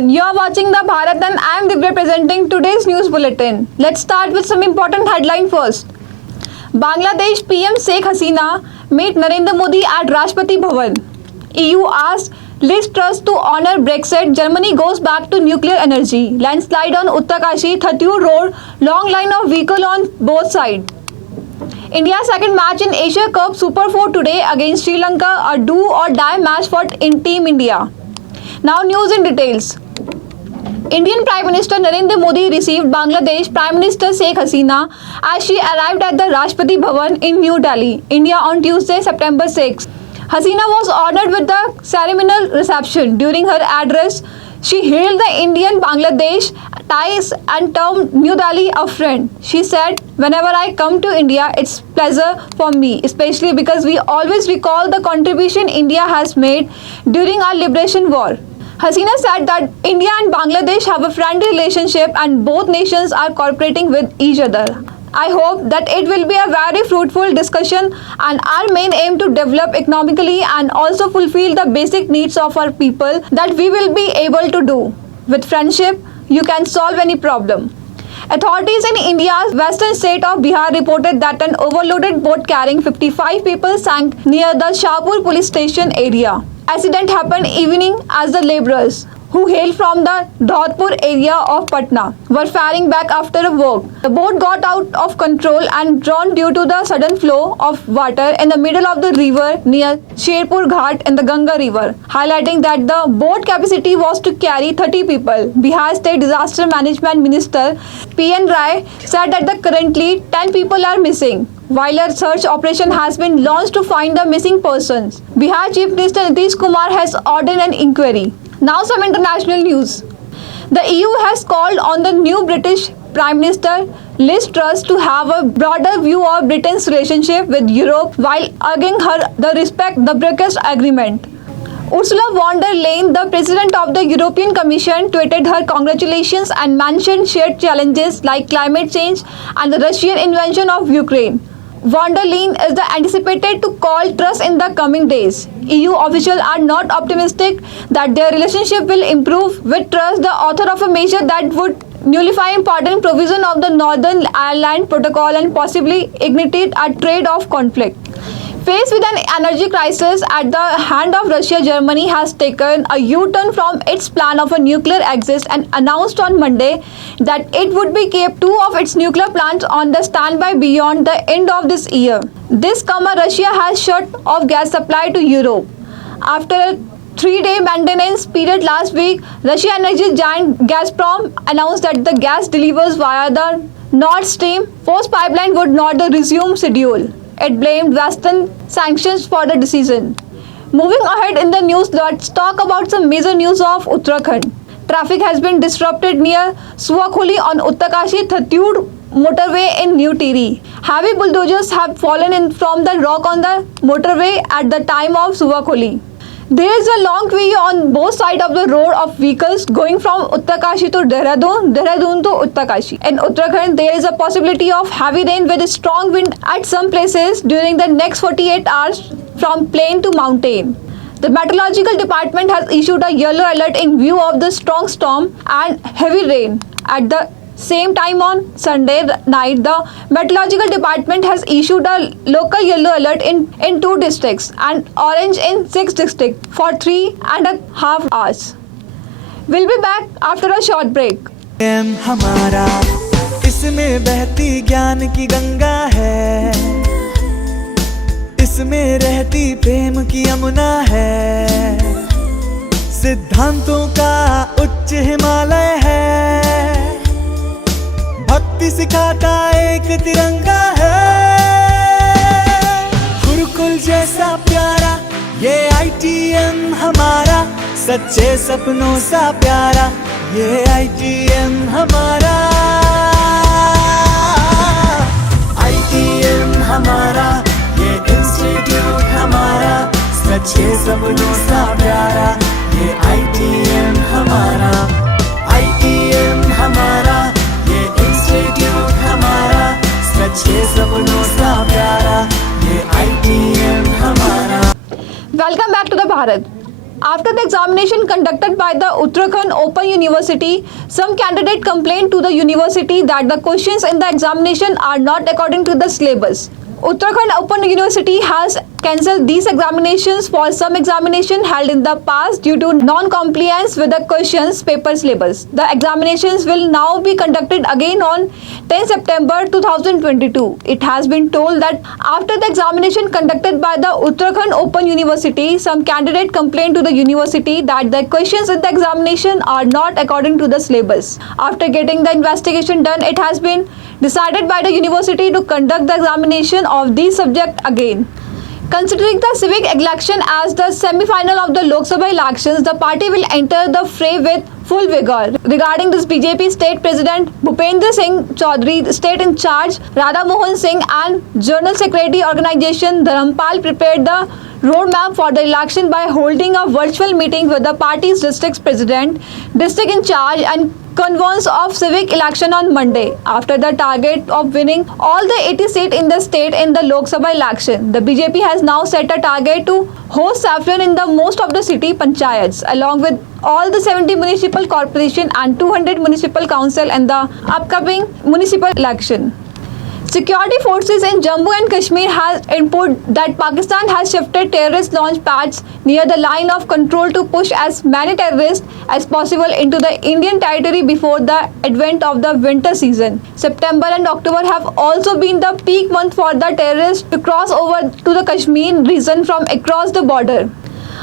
everyone, you are watching the Bharat and I am Divya presenting today's news bulletin. Let's start with some important headline first. Bangladesh PM Sheikh Hasina meet Narendra Modi at Rashtrapati Bhavan. EU asks Liz Truss to honor Brexit. Germany goes back to nuclear energy. Landslide on Uttarkashi, Thathur Road, long line of vehicle on both sides. India's second match in Asia Cup Super 4 today against Sri Lanka, a do or die match for Team India. Now news in details. Indian Prime Minister Narendra Modi received Bangladesh Prime Minister Sheikh Hasina as she arrived at the Rashtrapati Bhavan in New Delhi, India on Tuesday, September 6. Hasina was honored with the ceremonial reception. During her address, she hailed the Indian-Bangladesh ties and termed New Delhi a friend. She said, "Whenever I come to India, it's pleasure for me, especially because we always recall the contribution India has made during our liberation war." Hasina said that India and Bangladesh have a friendly relationship and both nations are cooperating with each other. I hope that it will be a very fruitful discussion and our main aim to develop economically and also fulfill the basic needs of our people that we will be able to do. With friendship, you can solve any problem. Authorities in India's western state of Bihar reported that an overloaded boat carrying 55 people sank near the Shahpur police station area. Accident happened evening as the laborers, who hailed from the Dhodpur area of Patna, were faring back after a work. The boat got out of control and drawn due to the sudden flow of water in the middle of the river near Sherpur Ghat in the Ganga River, highlighting that the boat capacity was to carry 30 people. Bihar State Disaster Management Minister P.N. Rai said that currently 10 people are missing, while a search operation has been launched to find the missing persons. Bihar Chief Minister Nitish Kumar has ordered an inquiry. Now some international news. The EU has called on the new British Prime Minister Liz Truss to have a broader view of Britain's relationship with Europe while urging her to respect the Brexit agreement. Ursula von der Leyen, the President of the European Commission, tweeted her congratulations and mentioned shared challenges like climate change and the Russian invasion of Ukraine. Von der Leyen is anticipated to call Truss in the coming days. EU officials are not optimistic that their relationship will improve, with Truss the author of a measure that would nullify important provision of the Northern Ireland Protocol and possibly ignite a trade-off conflict. Faced with an energy crisis at the hand of Russia, Germany has taken a U-turn from its plan of a nuclear exit and announced on Monday that it would be keep 2 of its nuclear plants on the standby beyond the end of this year. This comes Russia has shut off gas supply to Europe. After a 3-day maintenance period last week, Russian energy giant Gazprom announced that the gas delivers via the Nord Stream 4 pipeline would not resume schedule. It blamed Western sanctions for the decision. Moving ahead in the news, let's talk about some major news of Uttarakhand. Traffic has been disrupted near Suakholi on Uttarkashi Thathur motorway in New Tiri. Heavy bulldozers have fallen in from the rock on the motorway at the time of Suakholi. There is a long queue on both sides of the road of vehicles going from Uttarkashi to Dehradun, Dehradun to Uttarkashi. In Uttarakhand, there is a possibility of heavy rain with strong wind at some places during the next 48 hours from plain to mountain. The Meteorological Department has issued a yellow alert in view of the strong storm and heavy rain. At the same time on Sunday night, the Meteorological Department has issued a local yellow alert in 2 districts and orange in 6 districts for 3.5 hours. We'll be back after a short break. हमारा इसमें बहती ज्ञान की गंगा है, इसमें रहती प्रेम की यमुना है, सिद्धांतों का उच्च हिमालय है, भक्ति सिखाता एक तिरंगा है, गुरुकुल जैसा प्यारा ये ITM हमारा, सच्चे सपनों सा प्यारा ये ITM हमारा, ITM हमारा ये इंस्टीट्यूट हमारा, सच्चे सपनों सा प्यारा ये ITM हमारा, ITM हमारा ये इंस्टीट्यूट हमारा, सच्चे सपनों सा प्यारा ये ITM हमारा. Welcome back to the Bharat. After the examination conducted by the Uttarakhand Open University, some candidate complained to the university that the questions in the examination are not according to the syllabus. Uttarakhand Open University has cancelled these examinations for some examination held in the past due to non-compliance with the questions paper syllabus. The examinations will now be conducted again on 10 September 2022. It has been told that after the examination conducted by the Uttarakhand Open University, some candidate complained to the university that the questions in the examination are not according to the syllabus. After getting the investigation done, it has been decided by the university to conduct the examination of these subjects again. Considering the civic election as the semi-final of the Lok Sabha elections, the party will enter the fray with full vigor. Regarding this, BJP State President Bhupendra Singh Chaudhary, State in charge Radha Mohan Singh and General Secretary Organization Dharampal prepared the roadmap for the election by holding a virtual meeting with the party's district president, district in charge and convenes of civic election on Monday. After the target of winning all the 80 seats in the state in the Lok Sabha election, the BJP has now set a target to host saffron in the most of the city panchayats, along with all the 70 municipal corporation and 200 municipal council in the upcoming municipal election. Security forces in Jammu and Kashmir has input that Pakistan has shifted terrorist launch pads near the line of control to push as many terrorists as possible into the Indian territory before the advent of the winter season. September and October have also been the peak month for the terrorists to cross over to the Kashmir region from across the border.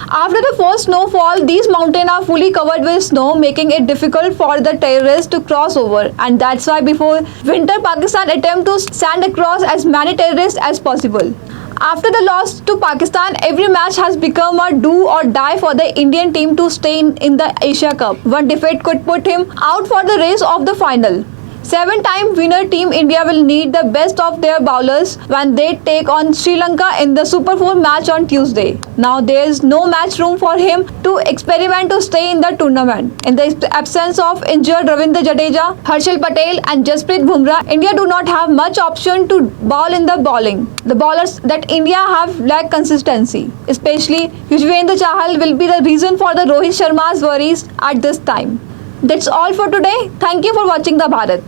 After the first snowfall, these mountains are fully covered with snow, making it difficult for the terrorists to cross over. And that's why before winter, Pakistan attempt to send across as many terrorists as possible. After the loss to Pakistan, every match has become a do or die for the Indian team to stay in the Asia Cup. One defeat could put him out for the race of the final. Seven-time winner Team India will need the best of their bowlers when they take on Sri Lanka in the Super 4 match on Tuesday. Now there is no match room for him to experiment to stay in the tournament. In the absence of injured Ravindra Jadeja, Harshal Patel and Jasprit Bumrah, India do not have much option to bowl in the bowling. The bowlers that India have lack consistency, especially Yuzvendra Chahal will be the reason for the Rohit Sharma's worries at this time. That's all for today. Thank you for watching the Bharat.